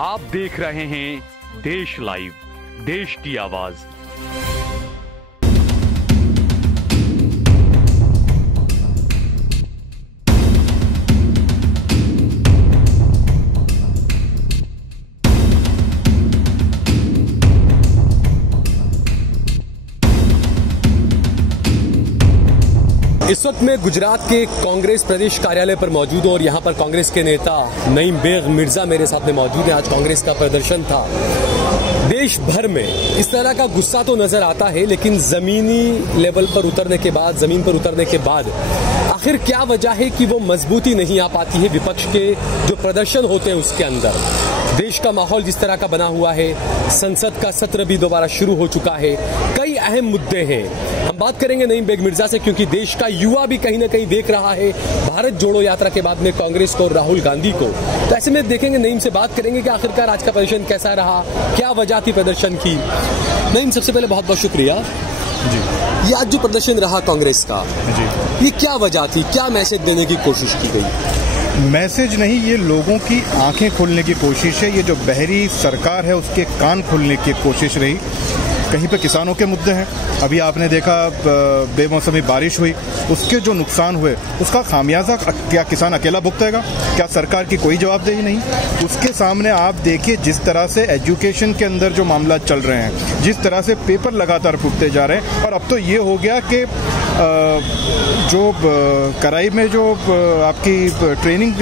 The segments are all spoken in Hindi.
आप देख रहे हैं देश लाइव, देश की आवाज। इस वक्त मैं गुजरात के कांग्रेस प्रदेश कार्यालय पर मौजूद हूं और यहां पर कांग्रेस के नेता नईम बेग मिर्जा मेरे साथ में मौजूद हैं। आज कांग्रेस का प्रदर्शन था। देश भर में इस तरह का गुस्सा तो नजर आता है, लेकिन जमीनी लेवल पर उतरने के बाद, जमीन पर उतरने के बाद आखिर क्या वजह है कि वो मजबूती नहीं आ पाती है विपक्ष के जो प्रदर्शन होते हैं उसके अंदर। देश का माहौल जिस तरह का बना हुआ है, संसद का सत्र भी दोबारा शुरू हो चुका है, कई अहम मुद्दे हैं। हम बात करेंगे नईम बेग मिर्जा से, क्योंकि देश का युवा भी कहीं ना कहीं देख रहा है भारत जोड़ो यात्रा के बाद में कांग्रेस को और राहुल गांधी को। तो ऐसे में देखेंगे, नईम से बात करेंगे कि आखिरकार आज का प्रदर्शन कैसा रहा, क्या वजह थी प्रदर्शन की। नईम, सबसे पहले बहुत बहुत शुक्रिया जी। ये आज जो प्रदर्शन रहा कांग्रेस का जी, ये क्या वजह थी, क्या मैसेज देने की कोशिश की गई? मैसेज नहीं, ये लोगों की आंखें खोलने की कोशिश है। ये जो बहरी सरकार है उसके कान खोलने की कोशिश रही। कहीं पे किसानों के मुद्दे हैं। अभी आपने देखा बेमौसमी बारिश हुई, उसके जो नुकसान हुए उसका खामियाजा क्या किसान अकेला भुगतेगा? क्या सरकार की कोई जवाबदेही नहीं? उसके सामने आप देखिए जिस तरह से एजुकेशन के अंदर जो मामला चल रहे हैं, जिस तरह से पेपर लगातार फूटते जा रहे हैं। और अब तो ये हो गया कि जो कराई में जो आपकी ट्रेनिंग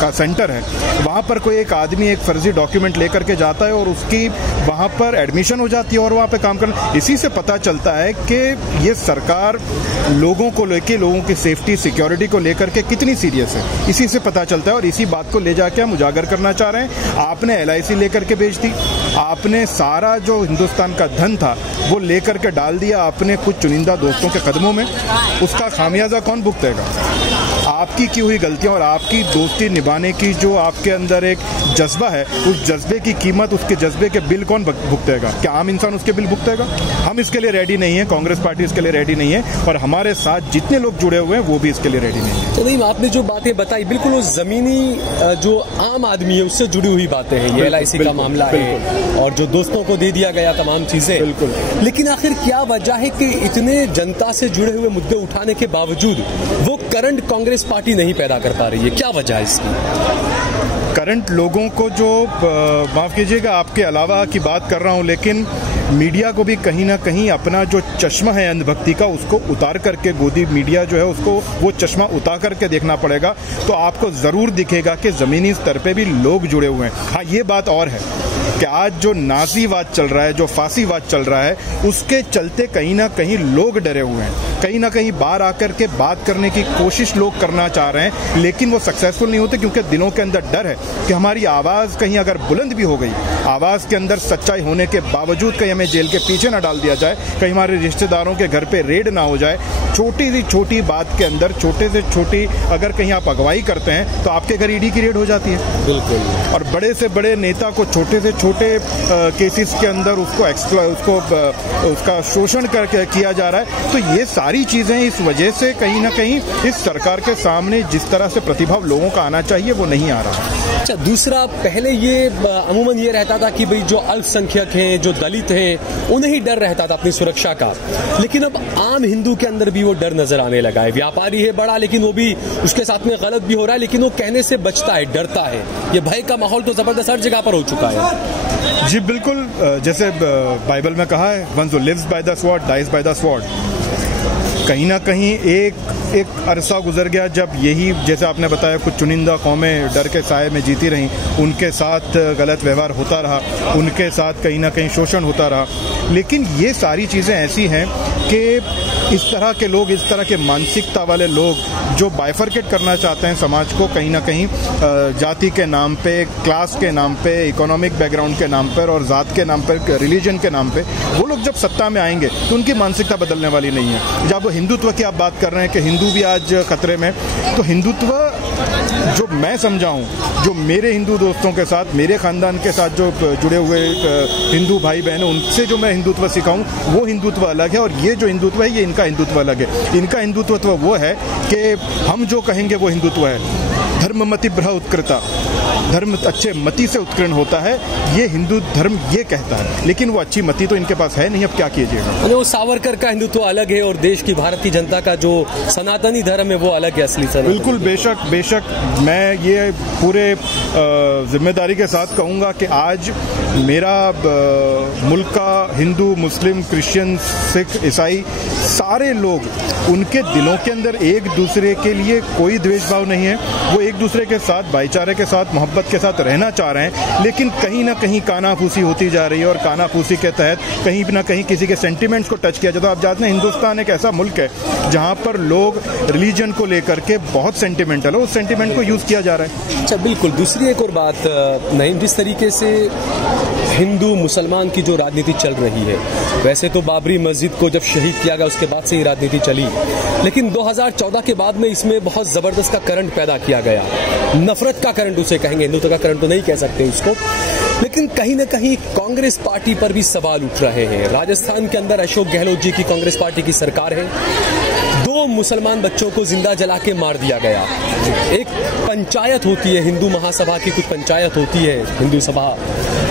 का सेंटर है, वहाँ पर कोई एक आदमी एक फर्जी डॉक्यूमेंट लेकर के जाता है और उसकी वहाँ पर एडमिशन हो जाती है और वहाँ पे काम करना। इसी से पता चलता है कि ये सरकार लोगों को लेके, लोगों की सेफ्टी सिक्योरिटी को लेकर के कितनी सीरियस है, इसी से पता चलता है। और इसी बात को ले जाके हम उजागर करना चाह रहे हैं। आपने LIC लेकर के बेच दी, आपने सारा जो हिंदुस्तान का धन था वो लेकर के डाल दिया आपने कुछ चुनिंदा दोस्तों के कदमों में। उसका खामियाजा कौन भुगतेगा? आपकी की हुई गलतियां और आपकी दोस्ती निभाने की जो आपके अंदर एक जज्बा है, उस जज्बे की कीमत, उसके जज्बे के बिल कौन भुगतेगा? क्या आम इंसान उसके बिल भुगतेगा? हम इसके लिए रेडी नहीं है, कांग्रेस पार्टी इसके लिए रेडी नहीं है, और हमारे साथ जितने लोग जुड़े हुए हैं वो भी इसके लिए रेडी नहीं है। तो नहीं, आपने जो बातें बताई बिल्कुल उस जमीनी जो आम आदमी है उससे जुड़ी हुई बातें हैं। ये LIC का मामला है और जो दोस्तों को दे दिया गया तमाम चीजें। बिल्कुल। लेकिन आखिर क्या वजह है कि इतने जनता से जुड़े हुए मुद्दे उठाने के बावजूद वो करंट कांग्रेस पार्टी नहीं पैदा कर पा रही है? क्या वजह है इसकी? करंट लोगों को जो, माफ कीजिएगा आपके अलावा की बात कर रहा हूं, लेकिन मीडिया को भी कहीं ना कहीं अपना जो चश्मा है अंधभक्ति का उसको उतार करके, गोदी मीडिया जो है उसको वो चश्मा उतार करके देखना पड़ेगा। तो आपको जरूर दिखेगा कि जमीनी स्तर पे भी लोग जुड़े हुए हैं। हाँ, ये बात और है कि आज जो नाजीवाद चल रहा है, जो फांसीवाद चल रहा है, उसके चलते कहीं ना कहीं लोग डरे हुए हैं। कहीं ना कहीं बाहर आकर के बात करने की कोशिश लोग करना चाह रहे हैं, लेकिन वो सक्सेसफुल नहीं होते, क्योंकि दिलों के अंदर डर है कि हमारी आवाज कहीं अगर बुलंद भी हो गई, आवाज के अंदर सच्चाई होने के बावजूद कहीं हमें जेल के पीछे ना डाल दिया जाए, कहीं हमारे रिश्तेदारों के घर पे रेड ना हो जाए। छोटी सी छोटी बात के अंदर, छोटे से छोटी अगर कहीं आप अगवाई करते हैं तो आपके घर ED की रेड हो जाती है। बिल्कुल। और बड़े से बड़े नेता को छोटे से छोटे केसेस के अंदर उसका शोषण करके किया जा रहा है। तो ये सारी चीजें इस वजह से कहीं ना कहीं इस सरकार के सामने जिस तरह से प्रतिभा लोगों का आना चाहिए वो नहीं आ रहा। अच्छा, दूसरा, पहले ये अमूमन ये रहता था कि भाई जो अल्पसंख्यक हैं, जो दलित हैं, उन्हें ही डर रहता था अपनी सुरक्षा का, लेकिन अब आम हिंदू के अंदर भी वो डर नजर आने लगा है। व्यापारी है बड़ा, लेकिन वो भी उसके साथ में गलत भी हो रहा है, लेकिन वो कहने से बचता है, डरता है। ये भय का माहौल तो जबरदस्त हर जगह पर हो चुका है। जी बिल्कुल, जैसे बाइबल में कहा है, one who lives by the sword dies by the sword. कहीं ना कहीं एक अरसा गुजर गया जब यही, जैसे आपने बताया, कुछ चुनिंदा कौमें डर के साए में जीती रहीं, उनके साथ गलत व्यवहार होता रहा, उनके साथ कहीं ना कहीं शोषण होता रहा। लेकिन ये सारी चीज़ें ऐसी हैं कि इस तरह के लोग, इस तरह के मानसिकता वाले लोग जो बाइफरकेट करना चाहते हैं समाज को, कहीं ना कहीं जाति के नाम पे, क्लास के नाम पे, इकोनॉमिक बैकग्राउंड के नाम पर और जात के नाम पर, रिलीजन के नाम पे, वो लोग जब सत्ता में आएंगे तो उनकी मानसिकता बदलने वाली नहीं है। जब हिंदुत्व की आप बात कर रहे हैं कि हिंदू भी आज खतरे में, तो हिंदुत्व जो मैं समझा हूँ, जो मेरे हिंदू दोस्तों के साथ, मेरे खानदान के साथ जो जुड़े हुए हिंदू भाई बहन हैं, उनसे जो मैं हिंदुत्व सीखा हूँ, वो हिंदुत्व अलग है। और ये जो हिंदुत्व है, ये इनका हिंदुत्व अलग है। इनका हिंदुत्व वो है कि हम जो कहेंगे वो हिंदुत्व है। धर्ममति ब्रह उत्कृता, धर्म अच्छे मति से उत्कीर्ण होता है, ये हिंदू धर्म ये कहता है, लेकिन वो अच्छी मति तो इनके पास है नहीं। अब क्या कीजिएगा। वो सावरकर का हिंदुत्व अलग है और देश की भारतीय जनता का जो सनातनी धर्म है वो अलग है, असली सनातनी। बिल्कुल, बेशक बेशक, मैं ये पूरे जिम्मेदारी के साथ कहूँगा कि आज मेरा मुल्क का हिंदू, मुस्लिम, क्रिश्चियन, सिख, ईसाई सारे लोग, उनके दिलों के अंदर एक दूसरे के लिए कोई द्वेष भाव नहीं है। वो एक दूसरे के साथ भाईचारे के साथ, मोहब्बत के साथ रहना चाह रहे हैं, लेकिन कहीं ना कहीं कानाफूसी होती जा रही है और कानाफूसी के तहत कहीं ना कहीं किसी के सेंटिमेंट्स को टच किया जाता है। आप जानते हैं हिंदुस्तान एक ऐसा मुल्क है जहां पर लोग रिलीजन को लेकर के बहुत सेंटिमेंटल है, उस सेंटिमेंट को यूज किया जा रहा है। अच्छा, बिल्कुल। दूसरी एक और बात, नहीं, जिस तरीके से हिंदू मुसलमान की जो राजनीति चल रही है, वैसे तो बाबरी मस्जिद को जब शहीद किया गया उसके बाद से ही राजनीति चली, लेकिन 2014 के बाद में इसमें बहुत जबरदस्त का करंट पैदा किया गया, नफरत का करंट उसे कहेंगे, हिंदुत्व का करंट तो नहीं कह सकते उसको, लेकिन कहीं ना कहीं कांग्रेस पार्टी पर भी सवाल उठ रहे हैं। राजस्थान के अंदर अशोक गहलोत जी की कांग्रेस पार्टी की सरकार है, 2 मुसलमान बच्चों को जिंदा जला के मार दिया गया। एक पंचायत होती है, हिंदू महासभा की कुछ पंचायत होती है, हिंदू सभा,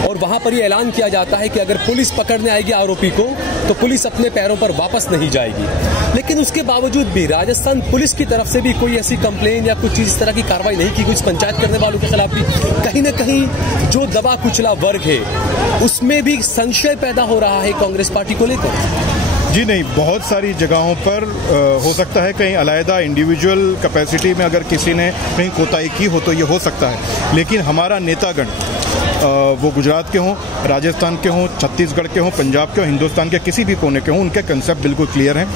और वहां पर यह ऐलान किया जाता है कि अगर पुलिस पकड़ने आएगी आरोपी को तो पुलिस अपने पैरों पर वापस नहीं जाएगी। लेकिन उसके बावजूद भी राजस्थान पुलिस की तरफ से भी कोई ऐसी कंप्लेन या कुछ इस तरह की कार्रवाई नहीं की, कुछ पंचायत करने वालों के खिलाफ भी कहीं ना कहीं जो दबा कुचला वर्ग है उसमें भी संशय पैदा हो रहा है कांग्रेस पार्टी को लेकर। जी नहीं, बहुत सारी जगहों पर हो सकता है कहीं अलग इंडिविजुअल कैपेसिटी में अगर किसी ने कहीं कोताही की हो तो ये हो सकता है, लेकिन हमारा नेतागण वो गुजरात के हों, राजस्थान के हों, छत्तीसगढ़ के हों, पंजाब के हों, हिंदुस्तान के किसी भी कोने के हों, उनके कंसेप्ट बिल्कुल क्लियर हैं।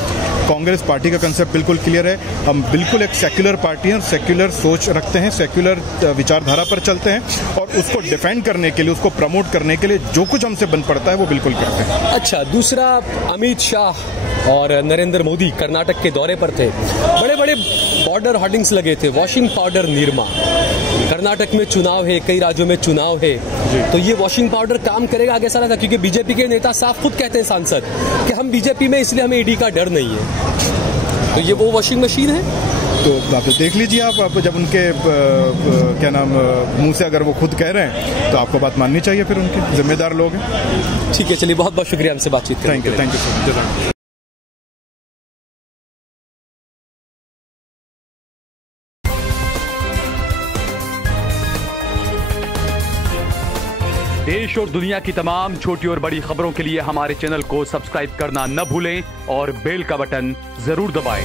कांग्रेस पार्टी का कंसेप्ट बिल्कुल क्लियर है। हम बिल्कुल एक सेक्युलर पार्टी हैं, सेक्युलर सोच रखते हैं, सेक्युलर विचारधारा पर चलते हैं और उसको डिफेंड करने के लिए, उसको प्रमोट करने के लिए जो कुछ हमसे बन पड़ता है वो बिल्कुल करते हैं। अच्छा, दूसरा, अमित शाह और नरेंद्र मोदी कर्नाटक के दौरे पर थे, बड़े बड़े बॉर्डर होर्डिंग्स लगे थे, वॉशिंग पाउडर निर्मा। कर्नाटक में चुनाव है, कई राज्यों में चुनाव है, तो ये वॉशिंग पाउडर काम करेगा आगे सारा था, क्योंकि बीजेपी के नेता साफ खुद कहते हैं, सांसद, कि हम बीजेपी में इसलिए हमें ईडी का डर नहीं है। तो ये वो वॉशिंग मशीन है। तो आप देख लीजिए, आप जब उनके क्या नाम मुंह से अगर वो खुद कह रहे हैं तो आपको बात माननी चाहिए, फिर उनके जिम्मेदार लोग हैं। ठीक है, चलिए, बहुत बहुत शुक्रिया हमसे बातचीत करने के लिए। Thank you so much. देश और दुनिया की तमाम छोटी और बड़ी खबरों के लिए हमारे चैनल को सब्सक्राइब करना न भूलें और बेल का बटन जरूर दबाएं।